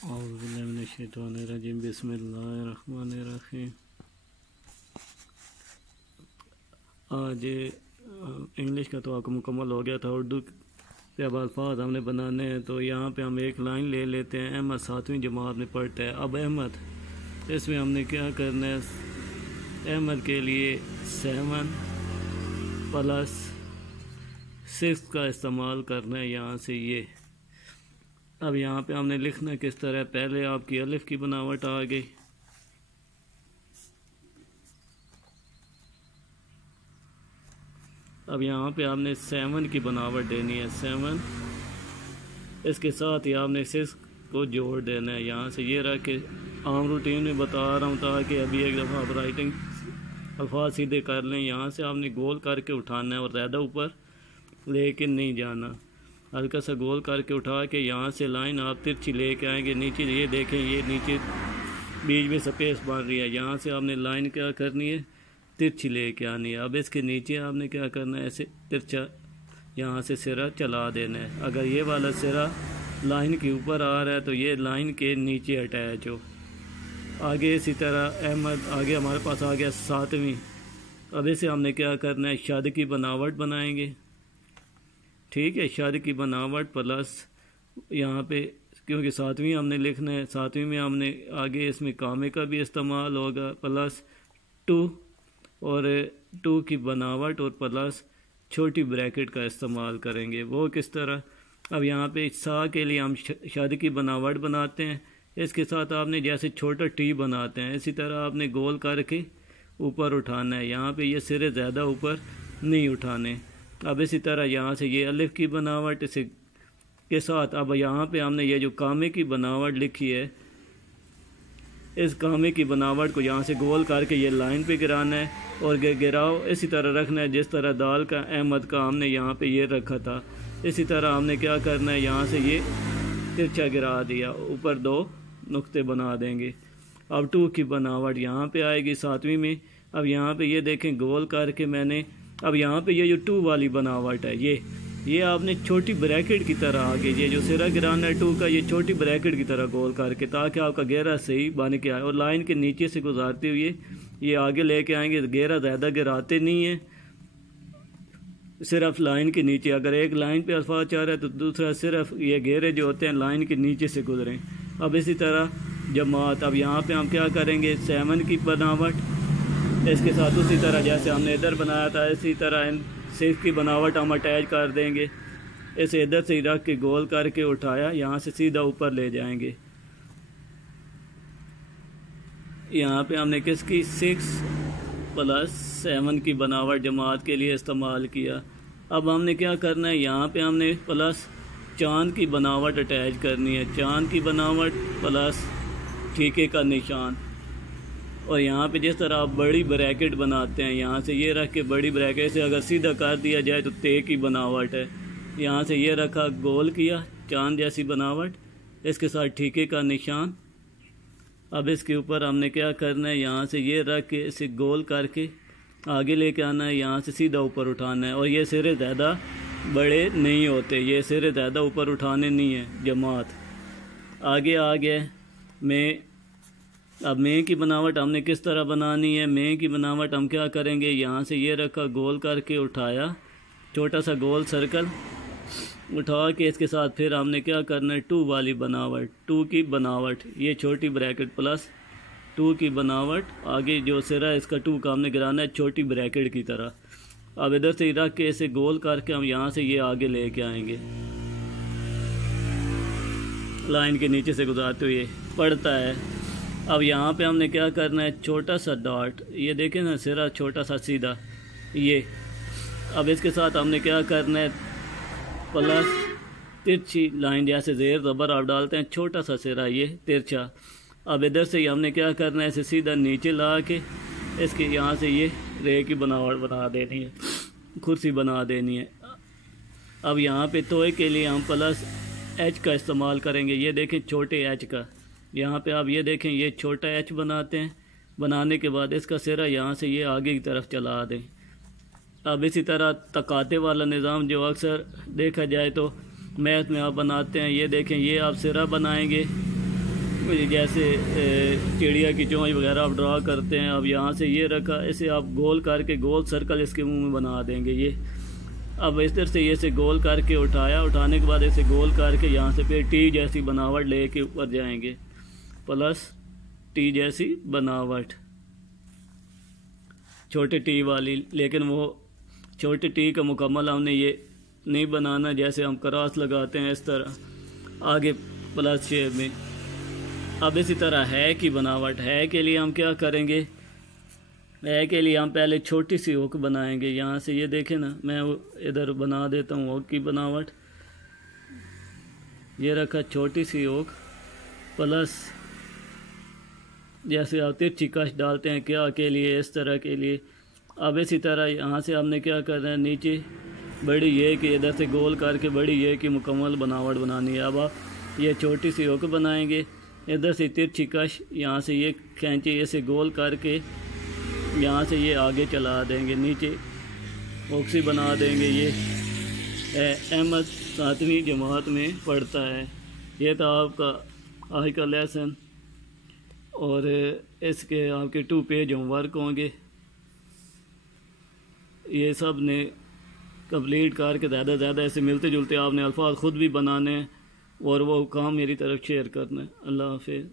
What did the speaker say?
औज़ुबिल्लाहिमिनश्शैतानिर्रजीम बिस्मिल्लाहिर्रहमानिर्रहीम। आज इंग्लिश का तो आपको मुकम्मल हो गया था। उर्दू के अब अल्फाज हमने बनाने हैं, तो यहाँ पे हम एक लाइन ले लेते हैं। अहमद 7वीं जमात में पढ़ता है। अब अहमद, इसमें हमने क्या करना है, अहमद के लिए 7 + 6 का इस्तेमाल करना है। यहाँ से ये अब यहाँ पे हमने लिखना किस तरह, पहले आपकी अलिफ की बनावट आ गई, अब यहाँ पे आपने 7 की बनावट देनी है। 7 इसके साथ ही आपने 6 को जोड़ देना है। यहाँ से ये रख के आम रूटीन में बता रहा हूँ ताकि अभी एक दफ़ा आप राइटिंग अल्फाज सीधे कर लें। यहाँ से आपने गोल करके उठाना है और ज़्यादा ऊपर लेके नहीं जाना, हल्का सा गोल करके उठा के यहाँ से लाइन आप तिरछी लेके आएंगे नीचे। ये देखें, ये नीचे बीच में स्पेस बन रही है, यहाँ से आपने लाइन क्या करनी है, तिरछी लेके आनी है। अब इसके नीचे आपने क्या करना है, ऐसे तिरछा यहाँ से सिरा चला देना है। अगर ये वाला सिरा लाइन के ऊपर आ रहा है तो ये लाइन के नीचे अटैच हो। आगे इसी तरह अहमद, आगे हमारे पास आ गया 7वीं। अब इसे हमने क्या करना है, शद की बनावट बनाएंगे। ठीक है, शद की बनावट प्लस यहाँ पे, क्योंकि 7वीं हमने लिखना है, 7वीं में हमने आगे इसमें कामे का भी इस्तेमाल होगा, प्लस 2 और 2 की बनावट और प्लस छोटी ब्रैकेट का इस्तेमाल करेंगे। वो किस तरह, अब यहाँ पे सा के लिए हम शद की बनावट बनाते हैं। इसके साथ आपने जैसे छोटा टी बनाते हैं, इसी तरह आपने गोल करके ऊपर उठाना है। यहाँ पे ये सिरे ज़्यादा ऊपर नहीं उठाने। अब इसी तरह यहाँ से ये अलिफ की बनावट इसे के साथ, अब यहाँ पे हमने ये जो कामे की बनावट लिखी है, इस कामे की बनावट को यहाँ से गोल करके ये लाइन पे गिराना है और गिराव इसी तरह रखना है जिस तरह दाल का अहमद का हमने यहाँ पे ये रखा था। इसी तरह हमने क्या करना है, यहाँ से ये तिरछा गिरा दिया, ऊपर 2 नुक्ते बना देंगे। अब 2 की बनावट यहाँ पे आएगी 7वीं में। अब यहाँ पे ये देखें गोल करके मैंने, अब यहाँ पे ये जो 2 वाली बनावट है, ये आपने छोटी ब्रैकेट की तरह आगे ये जो सिरा गिराना है 2 का, ये छोटी ब्रैकेट की तरह गोल करके, ताकि आपका घेरा सही बन के आए। और लाइन के नीचे से गुजारते हुए ये आगे लेके आएंगे। घेरा ज़्यादा गिराते नहीं है, सिर्फ लाइन के नीचे। अगर एक लाइन पे अल्फाज चाह रहा है तो दूसरा सिर्फ ये घेरे जो होते हैं लाइन के नीचे से गुजरें। अब इसी तरह जमात, अब यहाँ पे हम क्या करेंगे, 7 की बनावट, इसके साथ उसी तरह जैसे हमने इधर बनाया था इसी तरह 6 की बनावट हम अटैच कर देंगे। इसे इधर से रख के गोल करके उठाया, यहाँ से सीधा ऊपर ले जाएंगे। यहाँ पे हमने किसकी 6 + 7 की बनावट जमात के लिए इस्तेमाल किया। अब हमने क्या करना है, यहाँ पे हमने प्लस चांद की बनावट अटैच करनी है। चांद की बनावट प्लस ठीके का निशान। और यहाँ पे जिस तरह आप बड़ी ब्रैकेट बनाते हैं, यहाँ से ये रख के बड़ी ब्रैकेट से अगर सीधा कर दिया जाए तो ते की बनावट है। यहाँ से ये रखा, गोल किया, चांद जैसी बनावट, इसके साथ ठीके का निशान। अब इसके ऊपर हमने क्या करना है, यहाँ से ये रख के इसे गोल करके आगे लेके आना है, यहाँ से सीधा ऊपर उठाना है। और ये सिरे ज़्यादा बड़े नहीं होते, ये सिरे ज़्यादा ऊपर उठाने नहीं है जमात। आगे आ गया मैं। अब मैं की बनावट हमने किस तरह बनानी है, मैं की बनावट हम क्या करेंगे, यहाँ से ये रखा, गोल करके उठाया, छोटा सा गोल सर्कल उठा के इसके साथ फिर हमने क्या करना है, 2 वाली बनावट, 2 की बनावट, ये छोटी ब्रैकेट प्लस 2 की बनावट, आगे जो सिरा इसका 2 का हमने गिराना है छोटी ब्रैकेट की तरह। अब इधर से रख के इसे गोल करके हम यहाँ से ये आगे लेके आएंगे, लाइन के नीचे से गुजारते हुए पड़ता है। अब यहाँ पे हमने क्या करना है, छोटा सा डॉट, ये देखें ना सिरा छोटा सा सीधा ये। अब इसके साथ हमने क्या करना है, प्लस तिरछी लाइन, जैसे ज़ेर ज़बर आप डालते हैं, छोटा सा सिरा ये तिरछा। अब इधर से हमने क्या करना है, इसे सीधा नीचे ला के इसके यहाँ से ये रे की बनावट बना देनी है, कुर्सी बना देनी है। अब यहाँ पे तोय के लिए हम प्लस एच का इस्तेमाल करेंगे। ये देखें छोटे एच का, यहाँ पे आप ये देखें ये छोटा एच बनाते हैं। बनाने के बाद इसका सिरा यहाँ से ये आगे की तरफ चला दें। अब इसी तरह तकाते वाला निज़ाम जो अक्सर देखा जाए तो मैथ में आप बनाते हैं, ये देखें ये आप सिरा बनाएंगे, जैसे चिड़िया की चोंच वगैरह आप ड्रा करते हैं। अब यहाँ से ये रखा, इसे आप गोल करके गोल सर्कल इसके मुंह में बना देंगे। ये अब इस तरह से ये से गोल करके उठाया, उठाने के बाद इसे गोल करके यहाँ से फिर टी जैसी बनावट लेके ऊपर जाएंगे, प्लस टी जैसी बनावट छोटे टी वाली। लेकिन वो छोटे टी का मुकम्मल हमने ये नहीं बनाना, जैसे हम क्रॉस लगाते हैं इस तरह आगे प्लस शेप में। अब इसी तरह है की बनावट, है के लिए हम क्या करेंगे, है के लिए हम पहले छोटी सी हुक बनाएंगे। यहाँ से ये देखें ना, मैं इधर बना देता हूँ हुक की बनावट। ये रखा छोटी सी हुक, प्लस जैसे आप तिरछी कश डालते हैं क्या के लिए, इस तरह के लिए। अब इसी तरह यहाँ से हमने क्या करना है, नीचे बड़ी ये कि इधर से गोल करके बड़ी ये की मुकम्मल बनावट बनानी है। अब आप ये छोटी सी हुक बनाएंगे, इधर से तिरछी कश, यहाँ से ये खींचे, ऐसे गोल करके यहाँ से ये आगे चला देंगे, नीचे ऑक्सी बना देंगे। ये अहमद 7वीं जमात में पढ़ता है। ये था आपका आज का लेसन, और इसके आपके 2 पेज होमवर्क होंगे। ये सब ने कंप्लीट करके ज़्यादा से ज़्यादा ऐसे मिलते जुलते आपने अल्फाज ख़ुद भी बनाने हैं और वो काम मेरी तरफ शेयर करना है। अल्लाह हाफिज़।